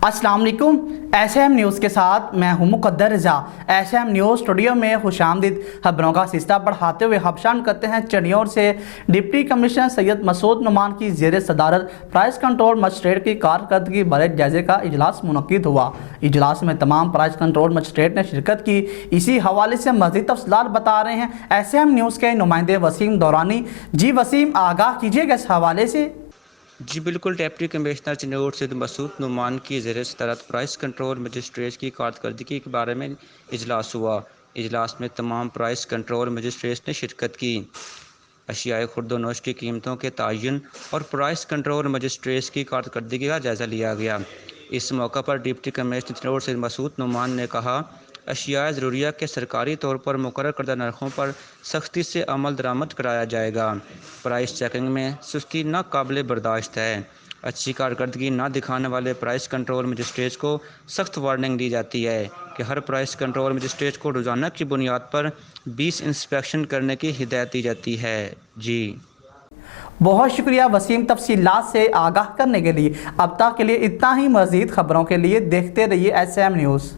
अस्सलाम वालेकुम। SM news के साथ मैं हूं मुक़द्दर रज़ा। एसएम न्यूज़ स्टूडियो में खुशामदीद। खबरों का सिलसिला बढ़ाते हुए हबशान करते हैं चनियोर से। डिप्टी कमिश्नर सैयद मसूद नुमान की ज़ेर सदारत प्राइस कंट्रोल मजिस्ट्रेट की कारकर्दगी बारे जायजे का इजलास मुनक्किद हुआ। इजलास में तमाम प्राइस कंट्रोल मजिस्ट्रेट ने शिरकत की। इसी हवाले से मज़ीद तफसीलात बता रहे हैं एसएम न्यूज़ के नुमाइंदे वसीम दौरानी। जी वसीम, आगाह कीजिएगा इस हवाले से। जी बिल्कुल। डिप्टी कमिश्नर चनियोर सैयद मसूद नुमान की ज़ेर सदारत प्राइस कंट्रोल मजिस्ट्रेट की कारकर्दगी के बारे में इजलास हुआ। इजलास में तमाम प्राइस कंट्रोल मजिस्ट्रेट ने शिरकत की। अशियाए खुर्दोनोश की कीमतों के तयन और प्राइस कंट्रोल मजिस्ट्रेट की कारकर्दगी का जायज़ा लिया गया। इस मौका पर डिप्टी कमिश्नर चनियोर सैयद मसूद नुमान ने कहा, अशियाए ज़रूरिया के सरकारी तौर पर मुकर्रर करदा नरखों पर सख्ती से अमल दरामद कराया जाएगा। प्राइस चेकिंग में सुस्ती नाकाबिले बर्दाश्त है। अच्छी कारकर्दगी न दिखाने वाले प्राइस कंट्रोल मजिस्ट्रेट को सख्त वार्निंग दी जाती है कि हर प्राइस कंट्रोल मजिस्ट्रेट को रोज़ाना की बुनियाद पर 20 इंस्पेक्शन करने की हिदायत दी जाती है। जी बहुत शुक्रिया वसीम, तफसीलात से आगाह करने के लिए। अब तक के लिए इतना ही। मज़ीद खबरों के लिए देखते रहिए एसएम न्यूज़।